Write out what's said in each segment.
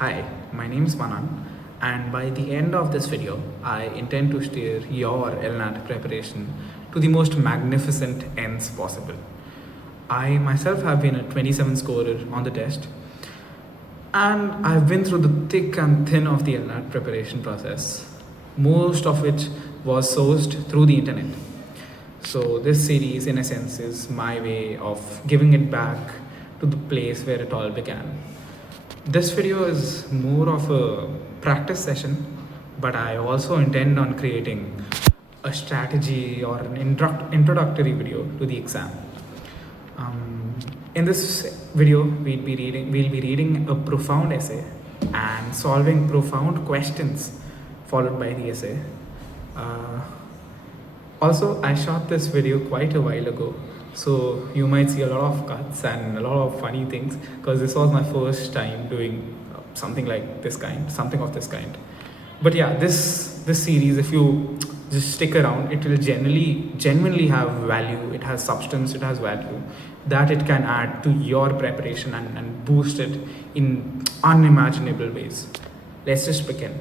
Hi, my name is Manan, and by the end of this video, I intend to steer your LNAT preparation to the most magnificent ends possible. I myself have been a 27 scorer on the test, and I've been through the thick and thin of the LNAT preparation process, most of which was sourced through the internet. So, this series, in a sense, is my way of giving it back to the place where it all began. This video is more of a practice session, but I also intend on creating a strategy or an introductory video to the exam. In this video, we'll be reading a profound essay and solving profound questions followed by the essay. Uh, Also, I shot this video quite a while ago, so you might see a lot of cuts and a lot of funny things because this was my first time doing something of this kind. But yeah, this series, if you just stick around, it will genuinely have value. It has substance. It has value that it can add to your preparation and boost it in unimaginable ways. Let's just begin.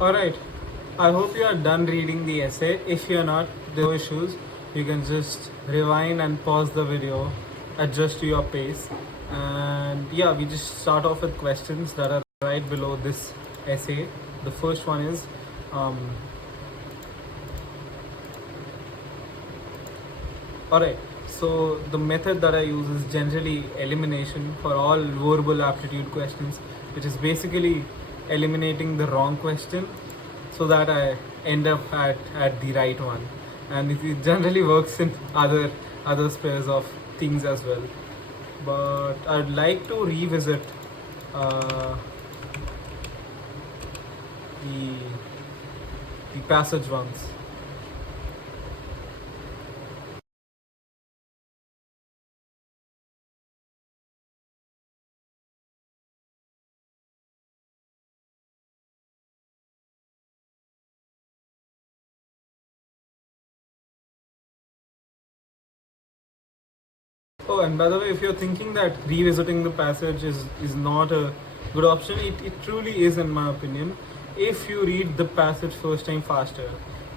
Alright, I hope you are done reading the essay. If you're not, no issues. You can just rewind and pause the video, adjust to your pace. And yeah, we just start off with questions that are right below this essay. The first one is um, alright, so the method that I use is generally elimination for all verbal aptitude questions, which is basically eliminating the wrong question so that I end up at the right one. And it generally works in other spheres of things as well. But I'd like to revisit uh, the the passage ones. Oh, and by the way, if you're thinking that revisiting the passage is not a good option, it truly is, in my opinion. If you read the passage first time faster,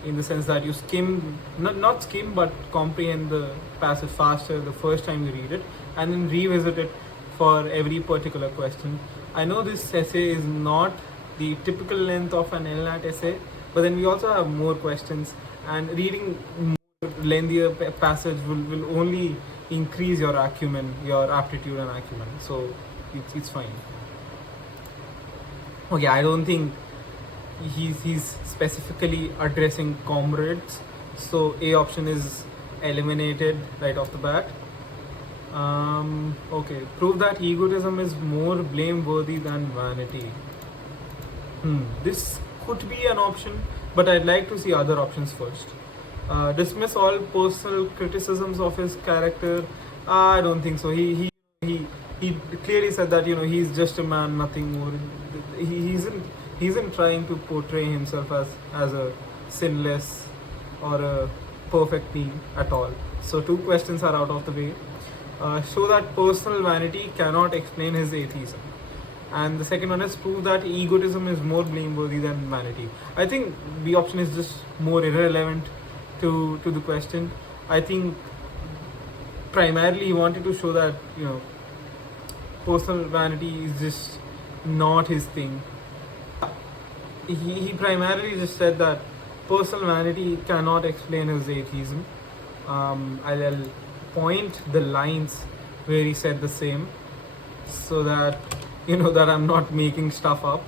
in the sense that you skim, not skim, but comprehend the passage faster the first time you read it, and then revisit it for every particular question. I know this essay is not the typical length of an LNAT essay, but then we also have more questions, and reading lengthier passage will only increase your acumen, your aptitude and acumen. So it's fine. Okay, I don't think he's specifically addressing comrades. So A option is eliminated right off the bat. Okay, prove that egotism is more blameworthy than vanity. This could be an option, but I'd like to see other options first. Dismiss all personal criticisms of his character. I don't think so. He clearly said that he's just a man, nothing more. He isn't trying to portray himself as a sinless or a perfect being at all. So two questions are out of the way. Show that personal vanity cannot explain his atheism. And the second one is prove that egotism is more blameworthy than vanity. I think the option is just more irrelevant to the question. I think primarily he wanted to show that personal vanity is just not his thing. He primarily just said that personal vanity cannot explain his atheism. I'll point the lines where he said the same, so that that I'm not making stuff up.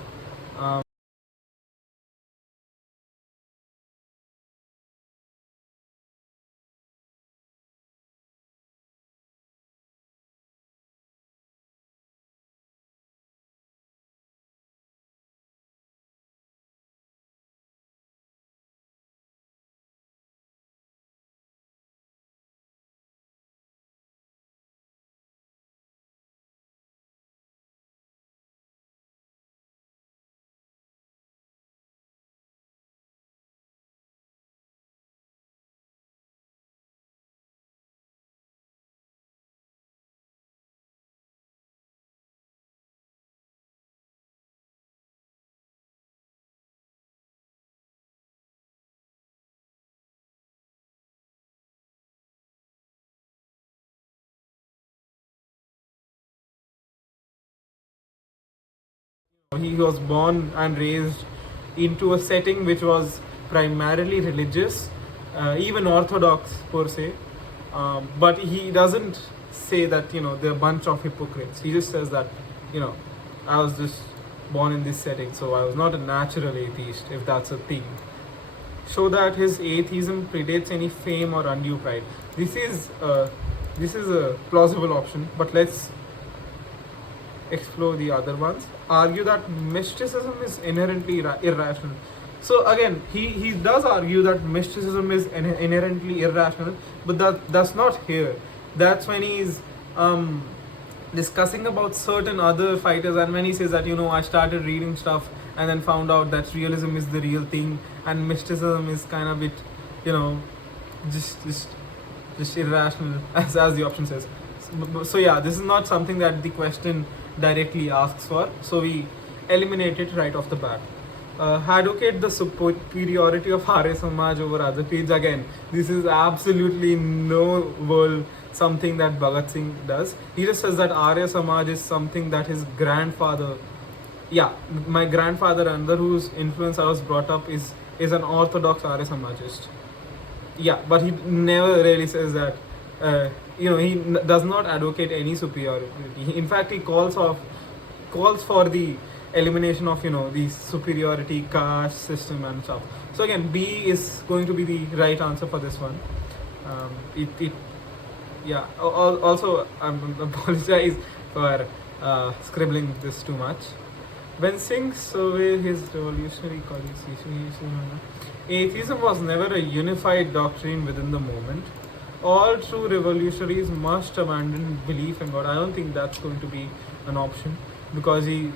He was born and raised into a setting which was primarily religious, even orthodox per se. But he doesn't say that they're a bunch of hypocrites. He just says that I was just born in this setting, so I was not a natural atheist, if that's a thing. Show that his atheism predates any fame or undue pride. This is a plausible option, but let's explore the other ones. Argue that mysticism is inherently irrational. So again, he does argue that mysticism is inherently irrational, but that's not here. That's when he's discussing about certain other fighters, and when he says that I started reading stuff and then found out that realism is the real thing and mysticism is kind of it, just irrational, as the option says. So yeah, this is not something that the question directly asks for, so we eliminate it right off the bat. advocate the superiority of Arya Samaj over other creeds. Again, this is absolutely no world something that Bhagat Singh does. He just says that Arya Samaj is something that his grandfather, yeah, my grandfather under whose influence I was brought up is an orthodox Arya Samajist. Yeah, but he never really says that. He does not advocate any superiority. In fact, he calls for the elimination of the superiority caste system and stuff. So again, B is going to be the right answer for this one. It yeah. Also, I apologize for scribbling this too much. When Singh surveyed his revolutionary colleagues, atheism was never a unified doctrine within the movement. All true revolutionaries must abandon belief in God. I don't think that's going to be an option because he.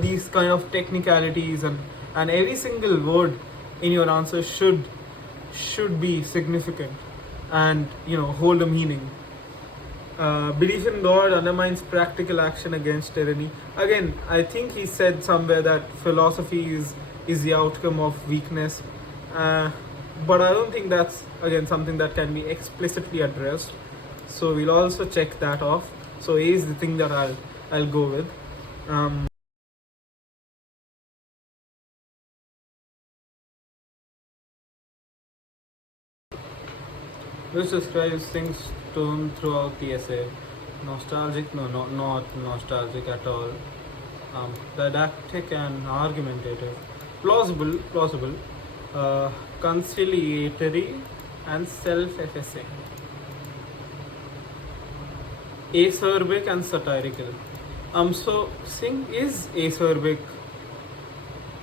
These kind of technicalities and every single word in your answer should be significant and hold a meaning. Belief in God undermines practical action against tyranny. Again, I think he said somewhere that philosophy is the outcome of weakness, but I don't think that's again something that can be explicitly addressed. So we'll also check that off. So A is the thing that I'll go with. Which describes things shown throughout the essay. Nostalgic? No, not nostalgic at all. Didactic and argumentative. Plausible. Conciliatory and self-effacing. Acerbic and satirical. So Singh is acerbic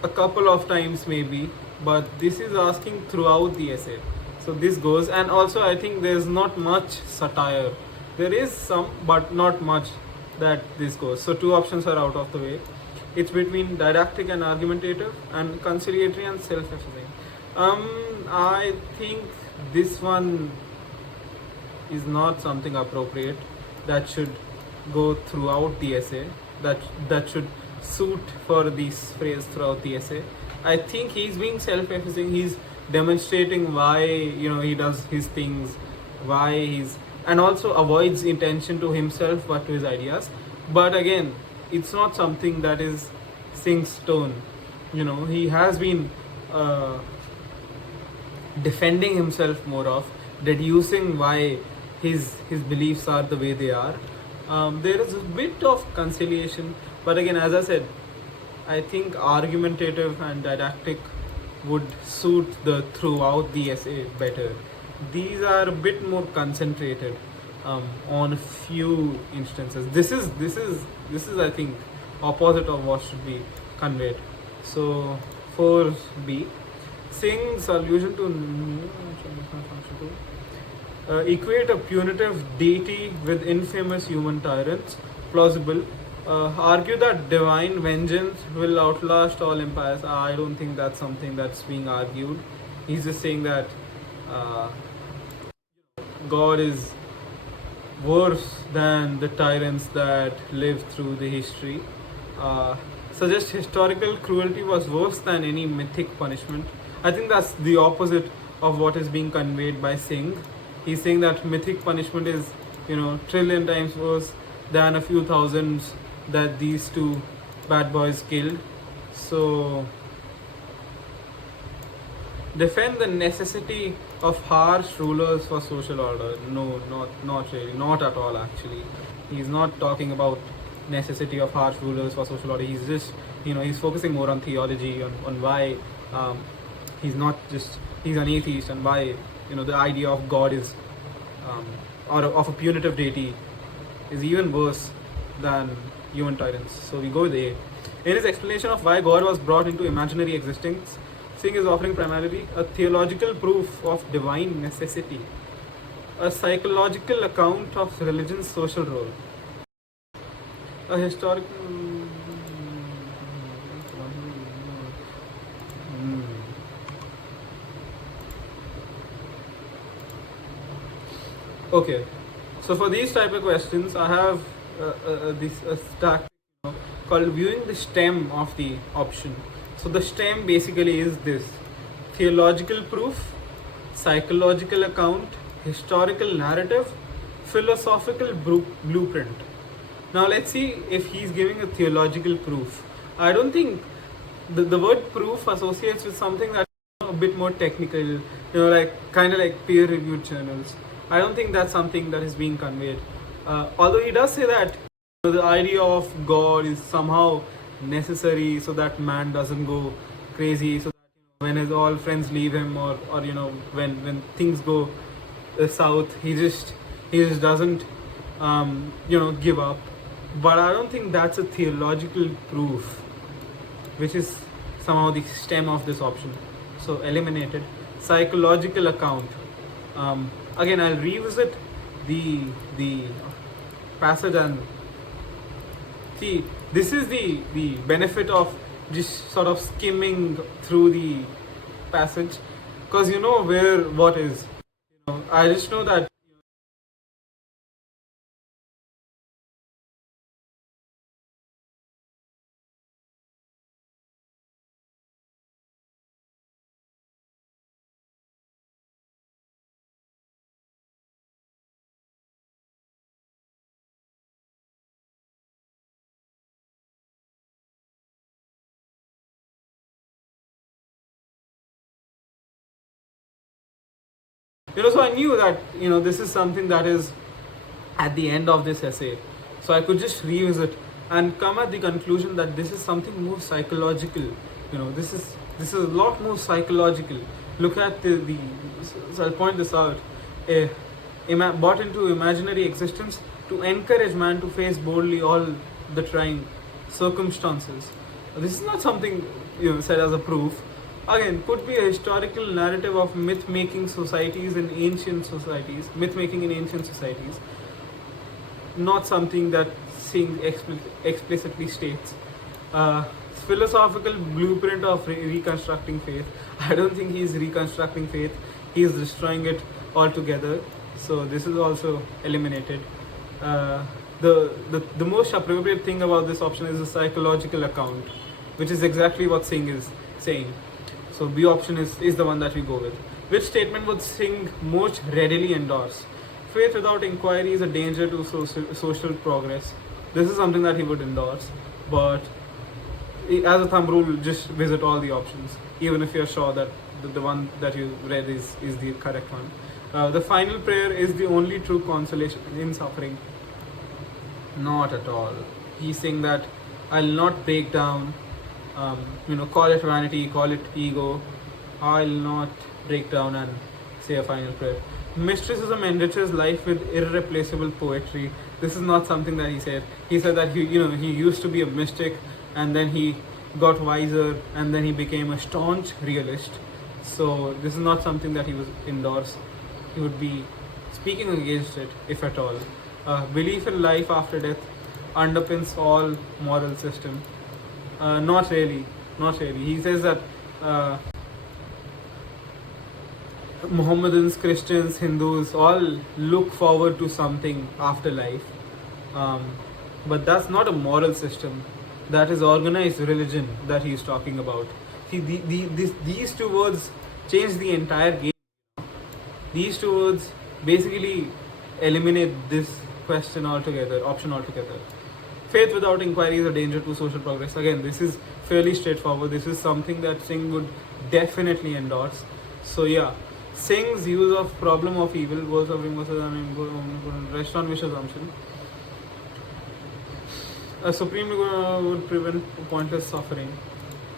a couple of times maybe, but this is asking throughout the essay. So this goes, and also I think there's not much satire. There is some, but not much that this goes. So two options are out of the way. It's between didactic and argumentative, and conciliatory and self-effacing. I think this one is not something appropriate that should go throughout the essay. That should suit for this phrase throughout the essay. I think he's being self-effacing. He's demonstrating why he does his things, why he's, and also avoids intention to himself but to his ideas. But again, it's not something that is Singh's tone. He has been defending himself more of, deducing why his beliefs are the way they are. There is a bit of conciliation, but again, as I said, I think argumentative and didactic would suit the throughout the essay better. These are a bit more concentrated on a few instances. This is I think opposite of what should be conveyed. So 4b, Singh's allusion to equate a punitive deity with infamous human tyrants, plausible. Argue that divine vengeance will outlast all empires. I don't think that's something that's being argued. He's just saying that God is worse than the tyrants that lived through the history. Suggest historical cruelty was worse than any mythic punishment. I think that's the opposite of what is being conveyed by Singh. He's saying that mythic punishment is, trillion times worse than a few thousands that these two bad boys killed. So defend the necessity of harsh rulers for social order. No, not really, not at all actually. He's not talking about necessity of harsh rulers for social order. He's just, he's focusing more on theology, on why he's an atheist, and why, the idea of God is, or of a punitive deity is even worse than human tyrants. So we go with A. In his explanation of why God was brought into imaginary existence, Singh is offering primarily a theological proof of divine necessity, a psychological account of religion's social role, a historical. Okay, so for these type of questions, I have a stack called viewing the stem of the option. So the stem basically is this: theological proof, psychological account, historical narrative, philosophical blueprint. Now let's see if he's giving a theological proof. I don't think the word proof associates with something that's a bit more technical, kind of like peer-reviewed journals. I don't think that's something that is being conveyed. Although he does say that the idea of God is somehow necessary so that man doesn't go crazy, so that when his all friends leave him, or when things go south, he just doesn't give up. But I don't think that's a theological proof, which is somehow the stem of this option. So eliminated. Psychological account. Again, I'll revisit the passage and see. This is the benefit of just sort of skimming through the passage, because you know where what is. I just know that. So I knew that this is something that is at the end of this essay, so I could just revisit and come at the conclusion that this is something more psychological. This is a lot more psychological. Look at the so I'll point this out. Brought into imaginary existence to encourage man to face boldly all the trying circumstances. This is not something said as a proof. Again, could be a historical narrative of myth-making societies in ancient societies, not something that Singh explicitly states. Philosophical blueprint of reconstructing faith. I don't think he's reconstructing faith, he is destroying it altogether. So this is also eliminated. The most appropriate thing about this option is a psychological account, which is exactly what Singh is saying. So B option is the one that we go with. Which statement would Singh most readily endorse? Faith without inquiry is a danger to social progress. This is something that he would endorse, but as a thumb rule, just visit all the options, even if you're sure that the one that you read is the correct one. The final prayer is the only true consolation in suffering. Not at all. He's saying that I'll not break down, call it vanity, call it ego, I'll not break down and say a final prayer. Mysticism enriches life with irreplaceable poetry. This is not something that he said. He said that he used to be a mystic, and then he got wiser, and then he became a staunch realist. So this is not something that he was endorse. He would be speaking against it, if at all. Belief in life after death underpins all moral system. Not really, not really. He says that Mohammedans, Christians, Hindus all look forward to something after life, but that's not a moral system. That is organized religion that he is talking about. See, these two words change the entire game. These two words basically eliminate this question altogether, option altogether. Faith without inquiry is a danger to social progress. Again, this is fairly straightforward. This is something that Singh would definitely endorse. So yeah, Singh's use of problem of evil was a restaurant wish assumption. A supreme would prevent pointless suffering.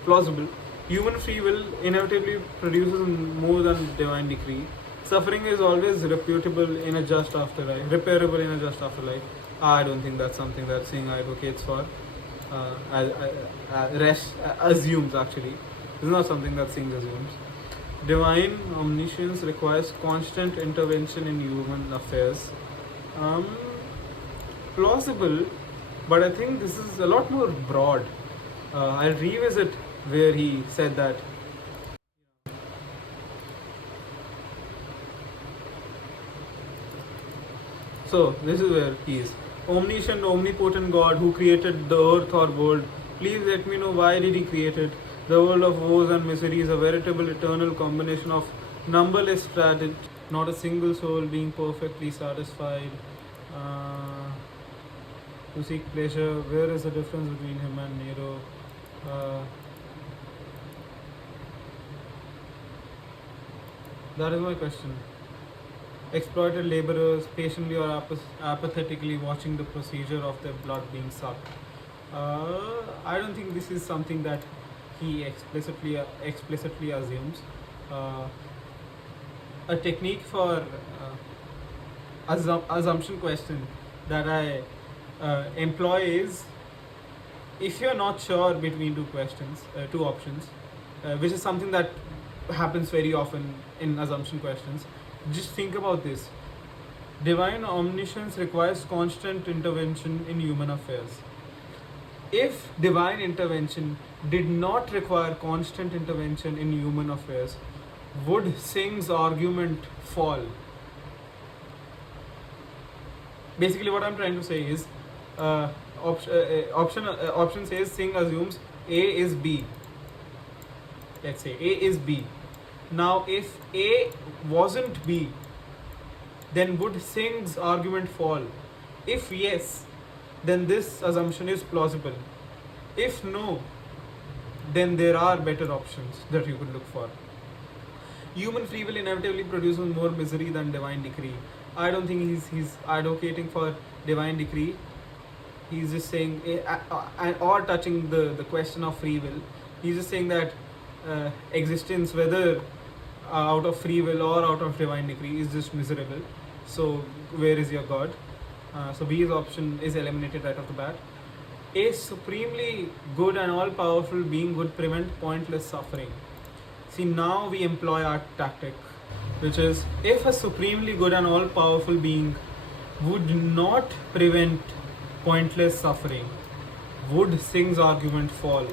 Plausible. Human free will inevitably produces more than divine decree. Suffering is always reputable in a just afterlife, repairable in a just afterlife. I don't think that's something that Singh advocates for. Assumes actually. This is not something that Singh assumes. Divine omniscience requires constant intervention in human affairs. Plausible, but I think this is a lot more broad. I'll revisit where he said that. So this is where he is. Omniscient, omnipotent God who created the earth or world, please let me know why did he create it. The world of woes and miseries, a veritable eternal combination of numberless tragedies, not a single soul being perfectly satisfied. To seek pleasure, where is the difference between him and Nero? That is my question. Exploited laborers patiently or apathetically watching the procedure of their blood being sucked. I don't think this is something that he explicitly assumes. A technique for assumption question that I employ is, if you're not sure between two options, which is something that happens very often in assumption questions, just think about this. Divine omniscience requires constant intervention in human affairs. If divine intervention did not require constant intervention in human affairs, would Singh's argument fall? Basically, what I'm trying to say is, option says Singh assumes A is B. Let's say A is B. Now, if A wasn't B, then would Singh's argument fall? If yes, then this assumption is plausible. If no, then there are better options that you could look for. Human free will inevitably produces more misery than divine decree. I don't think he's advocating for divine decree. He's just saying, or touching the question of free will. He's just saying that existence, whether out of free will or out of divine decree, is just miserable. So where is your God? So B's option is eliminated right off the bat. A supremely good and all-powerful being would prevent pointless suffering. See, now we employ our tactic, which is, if a supremely good and all-powerful being would not prevent pointless suffering, would Singh's argument fall?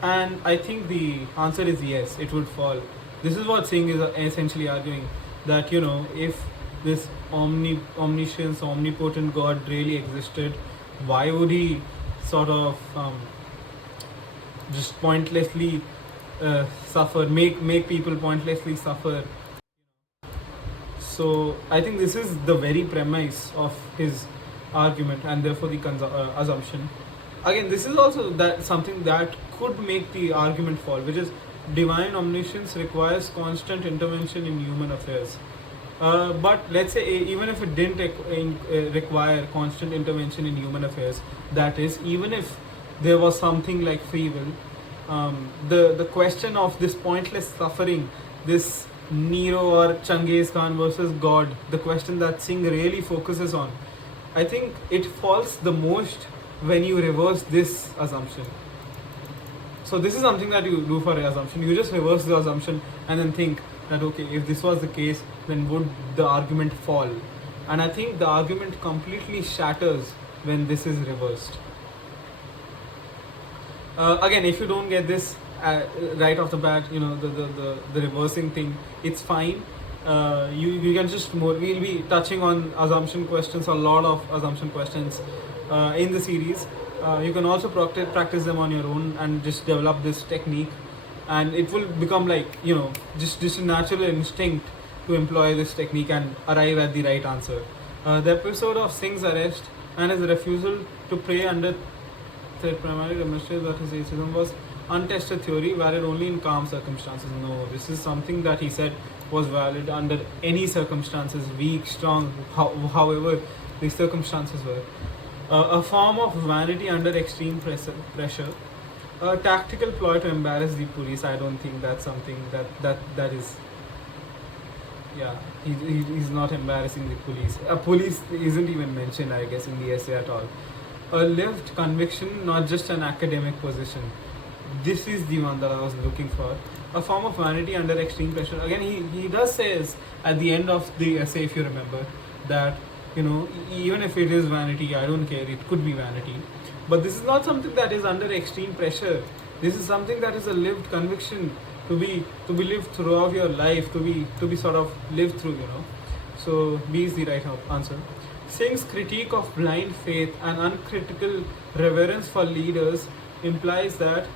And I think the answer is yes, it would fall. This is what Singh is essentially arguing, that if this omniscience, omnipotent God really existed, why would he sort of just pointlessly suffer, make people pointlessly suffer? So I think this is the very premise of his argument, and therefore the assumption. Again, this is also that something that could make the argument fall, which is divine omniscience requires constant intervention in human affairs. But let's say even if it didn't require constant intervention in human affairs, that is, even if there was something like free will, the question of this pointless suffering, this Nero or Changiz Khan versus God, the question that Singh really focuses on, I think it falls the most when you reverse this assumption. So this is something that you do for an assumption. You just reverse the assumption and then think that, okay, if this was the case, then would the argument fall? And I think the argument completely shatters when this is reversed. Again, if you don't get this right off the bat, the reversing thing, it's fine. You can just we'll be touching on assumption questions, a lot of assumption questions in the series. You can also practice them on your own and just develop this technique, and it will become like just a natural instinct to employ this technique and arrive at the right answer. The episode of Singh's arrest and his refusal to pray under threat primarily demonstrates that his atheism was untested theory valid only in calm circumstances. No, this is something that he said was valid under any circumstances, weak, strong, however the circumstances were. A form of vanity under extreme pressure, a tactical ploy to embarrass the police. I don't think that's something that is. Yeah, he's not embarrassing the police. Police isn't even mentioned, I guess, in the essay at all. A lived conviction, not just an academic position. This is the one that I was looking for. A form of vanity under extreme pressure. Again, he does say at the end of the essay, if you remember, that even if it is vanity, I don't care. It could be vanity, but this is not something that is under extreme pressure. This is something that is a lived conviction to be lived throughout your life, to be sort of lived through. So B is the right answer. Singh's critique of blind faith and uncritical reverence for leaders implies that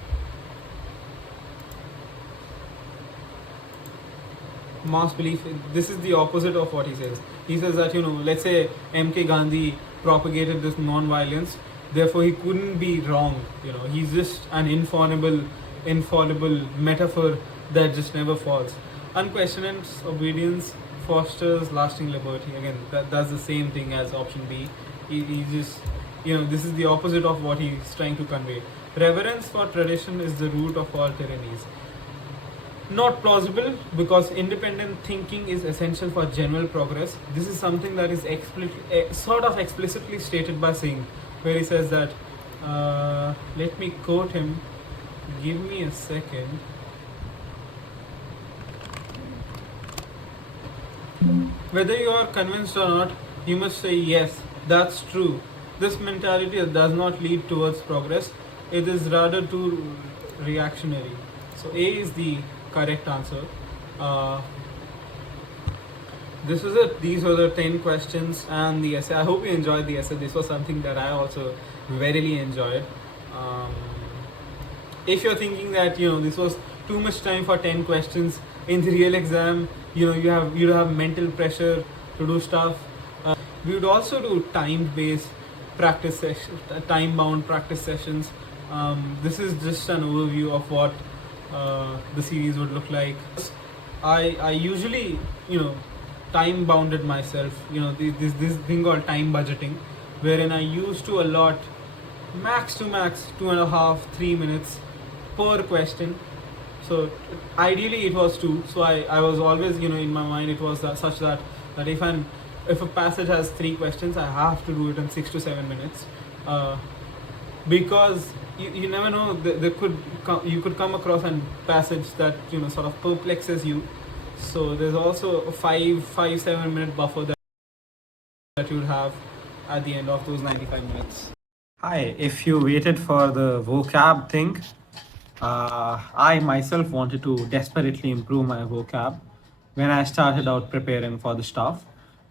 mass belief. This is the opposite of what he says. He says that let's say MK Gandhi propagated this non-violence, therefore he couldn't be wrong. He's just an infallible metaphor that just never falls. Unquestioned obedience fosters lasting liberty. Again, that's the same thing as option B. He just this is the opposite of what he's trying to convey. Reverence for tradition is the root of all tyrannies. Not plausible, because independent thinking is essential for general progress. This is something that is sort of explicitly stated by Singh, where he says that, let me quote him, give me a second. Whether you are convinced or not, you must say yes, that's true. This mentality does not lead towards progress, it is rather too reactionary. So A is the correct answer. This was it. These were the 10 questions and the essay. I hope you enjoyed the essay. This was something that I also verily enjoyed. If you're thinking that this was too much time for 10 questions in the real exam, you have mental pressure to do stuff. We would also do time-based practice sessions, time-bound practice sessions. This is just an overview of what the series would look like. I usually time bounded myself. This thing called time budgeting, wherein I used to allot max to max 2.5-3 minutes per question. So ideally it was 2. So I was always in my mind it was such that if a passage has 3 questions, I have to do it in 6 to 7 minutes, because you never know, you could come across a passage that sort of perplexes you. So there's also a 5-7 minute buffer that you would have at the end of those 95 minutes. Hi, if you waited for the vocab thing, I myself wanted to desperately improve my vocab when I started out preparing for the stuff.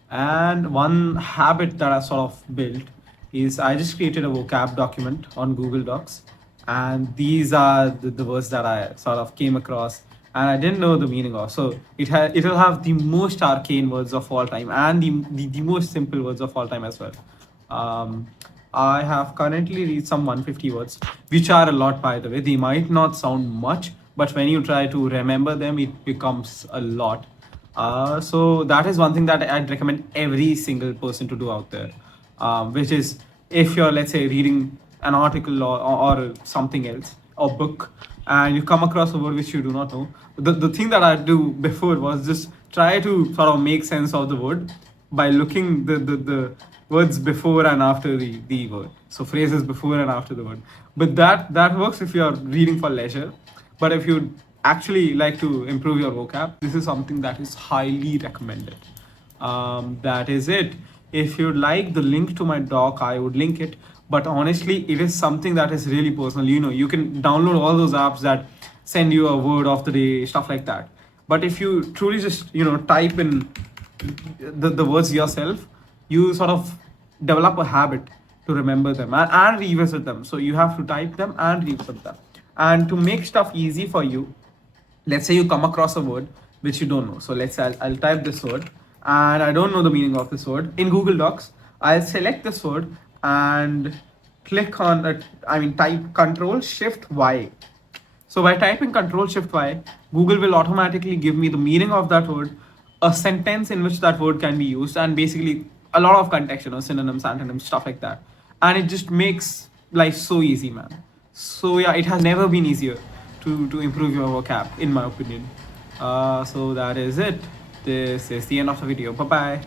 And one habit that I sort of built is I just created a vocab document on Google Docs. And these are the words that I sort of came across and I didn't know the meaning of. So it'll have the most arcane words of all time and the most simple words of all time as well. I have currently read some 150 words, which are a lot, by the way. They might not sound much, but when you try to remember them, it becomes a lot. So that is one thing that I'd recommend every single person to do out there, which is if you're, let's say, reading an article or something else or book, and you come across a word which you do not know, the thing that I do before was just try to sort of make sense of the word by looking the words before and after the word. So phrases before and after the word. But that works if you're reading for leisure. But if you actually like to improve your vocab, this is something that is highly recommended. That is it. If you'd like the link to my doc, I would link it. But honestly, it is something that is really personal. You know, you can download all those apps that send you a word of the day, stuff like that. But if you truly just, you know, type in the words yourself, you sort of develop a habit to remember them and revisit them. So you have to type them and revisit them. And to make stuff easy for you, let's say you come across a word which you don't know. So let's say I'll type this word and I don't know the meaning of this word. In Google Docs, I'll select this word and click on it. I mean, type Control Shift Y. So by typing Control Shift Y, Google will automatically give me the meaning of that word, a sentence in which that word can be used, and basically a lot of context, you know, synonyms, antonyms, stuff like that. And it just makes life so easy, man. So yeah, it has never been easier to improve your vocab, in my opinion. So that is it. This is the end of the video. Bye bye.